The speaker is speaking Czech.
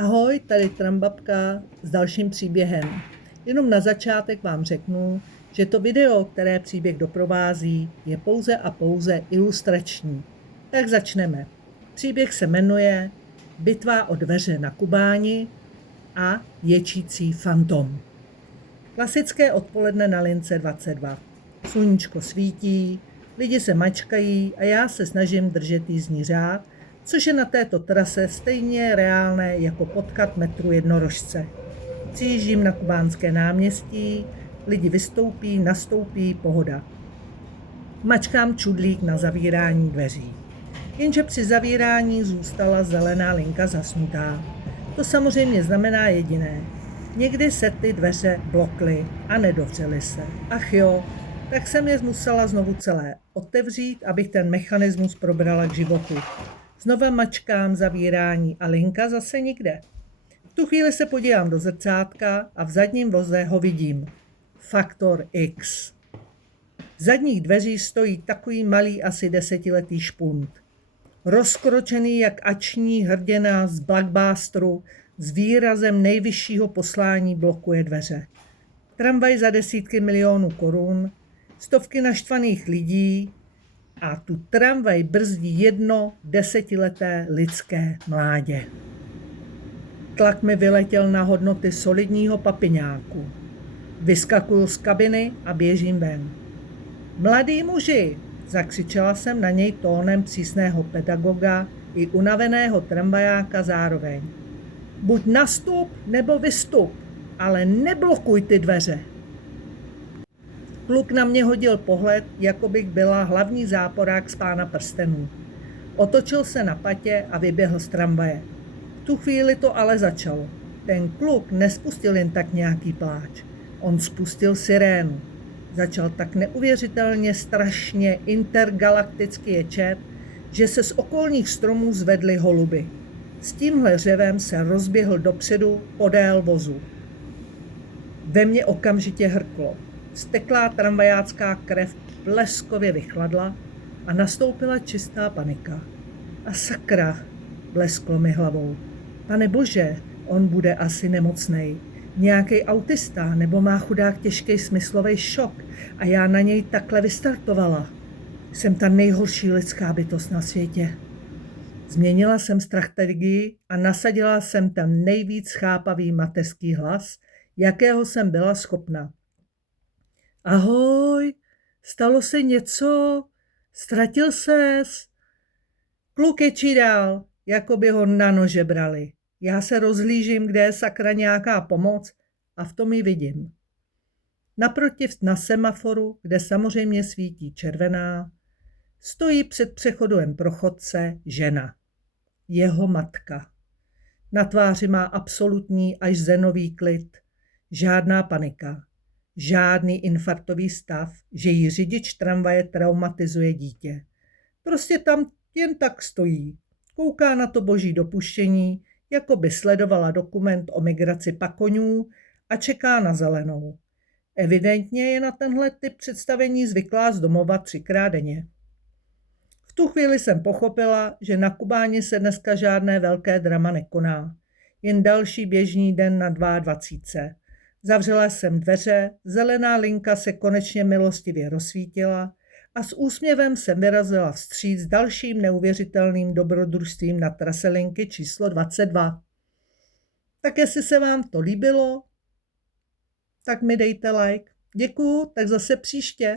Ahoj, tady Trambabka s dalším příběhem. Jenom na začátek vám řeknu, že to video, které příběh doprovází, je pouze a pouze ilustrační. Tak začneme. Příběh se jmenuje Bitva o dveře na Kubáni a ječící fantom. Klasické odpoledne na lince 22. Sluníčko svítí, lidi se mačkají a já se snažím držet jízdní řád, což je na této trase stejně reálné jako potkat metru jednorožce. Přijíždím na kubánské náměstí, lidi vystoupí, nastoupí, pohoda. Mačkám čudlík na zavírání dveří. Jenže při zavírání zůstala zelená linka zasnutá. To samozřejmě znamená jediné. Někdy se ty dveře blokly a nedovřely se. Ach jo, tak jsem je musela znovu celé otevřít, abych ten mechanismus probrala k životu. Znova mačkám zavírání a linka zase nikde. V tu chvíli se podívám do zrcátka a v zadním voze ho vidím. Faktor X. V zadních dveřích stojí takový malý asi 10letý špunt. Rozkročený jak akční hrdina z blockbusteru s výrazem nejvyššího poslání blokuje dveře. Tramvaj za desítky milionů korun, stovky naštvaných lidí a tu tramvaj brzdí jedno 10leté lidské mládě. Tlak mi vyletěl na hodnoty solidního papiňáku. Vyskakuju z kabiny a běžím ven. Mladý muži, zakřičela jsem na něj tónem přísného pedagoga i unaveného tramvajáka zároveň. Buď nastup nebo vystup, ale neblokuj ty dveře. Kluk na mě hodil pohled, jako bych byla hlavní záporák z Pána prstenů. Otočil se na patě a vyběhl z tramvaje. V tu chvíli to ale začalo. Ten kluk nespustil jen tak nějaký pláč. On spustil sirénu. Začal tak neuvěřitelně strašně intergalakticky ječet, že se z okolních stromů zvedly holuby. S tímhle řevem se rozběhl dopředu podél vozu. Ve mně okamžitě hrklo. Vzteklá tramvajácká krev bleskově vychladla a nastoupila čistá panika. A sakra, blesklo mi hlavou. Pane bože, on bude asi nemocnej. Nějaký autista nebo má chudák těžký smyslový šok a já na něj takhle vystartovala. Jsem ta nejhorší lidská bytost na světě. Změnila jsem strategii a nasadila jsem tam nejvíc chápavý mateřský hlas, jakého jsem byla schopna. Ahoj, stalo se něco? Ztratil ses? Kluk ječí dál, jako by ho na nože brali. Já se rozhlížím, kde je sakra nějaká pomoc a v tom ji vidím. Naproti na semaforu, kde samozřejmě svítí červená, stojí před přechodem pro chodce žena. Jeho matka. Na tváři má absolutní až zenový klid. Žádná panika. Žádný infarktový stav, že jí řidič tramvaje traumatizuje dítě. Prostě tam jen tak stojí. Kouká na to boží dopuštění, jako by sledovala dokument o migraci pakoňů a čeká na zelenou. Evidentně je na tenhle typ představení zvyklá z domova 3krát denně. V tu chvíli jsem pochopila, že na Kubáni se dneska žádné velké drama nekoná. Jen další běžný den na 22. Zavřela jsem dveře, zelená linka se konečně milostivě rozsvítila a s úsměvem jsem vyrazila vstříc dalším neuvěřitelným dobrodružstvím na trase linky číslo 22. Tak jestli se vám to líbilo, tak mi dejte like. Děkuju, tak zase příště.